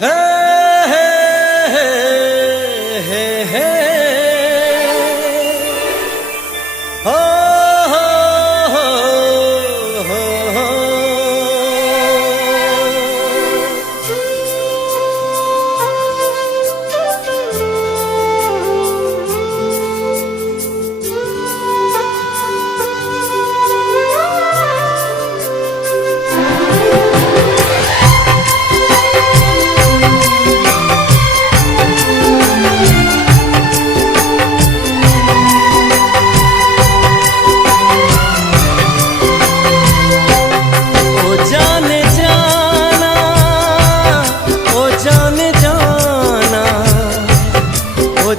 हे हे हे हे हो हो हो हो हो।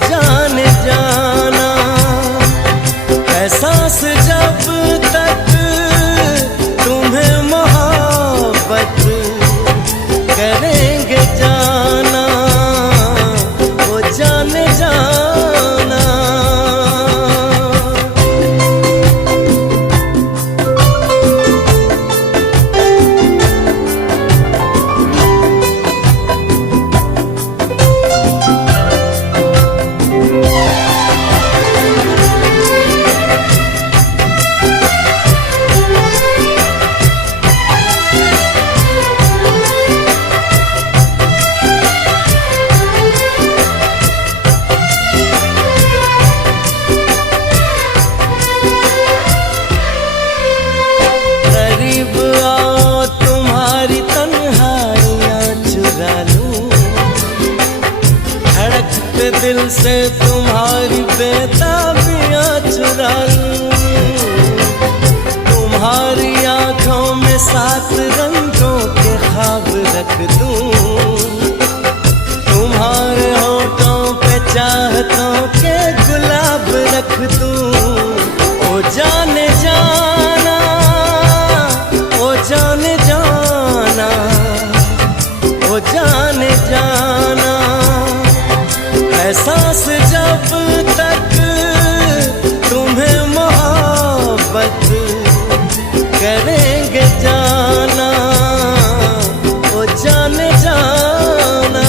जाने जाना एहसास जब तक तुम्हें मोहब्बत करेंगे जाना, वो जाने जाना। दिल से तुम्हारी बेताबियां चुरा लूं, तुम्हारी आंखों में 7 रंगों के ख्वाब रख दूं, तुम्हारे होठों पे चाहतों के गुलाब रख दूं। ओ जाने जाना, ओ जाने जाना, ओ जाने जाना। एहसास जब तक तुम्हें मोहब्बत करेंगे जाना, वो जाने जाना।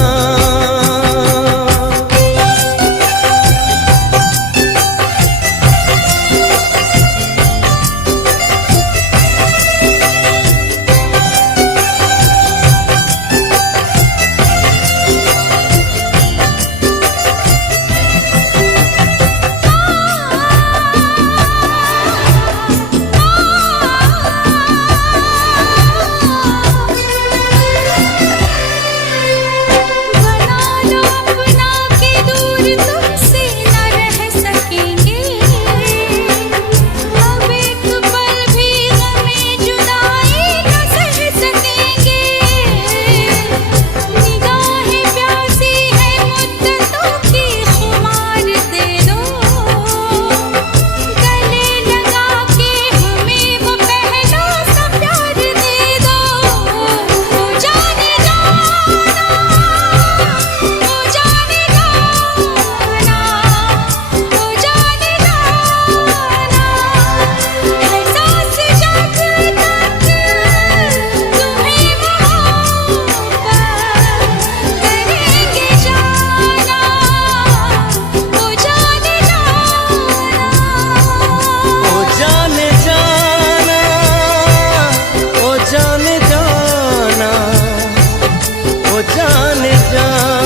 जाने जाना,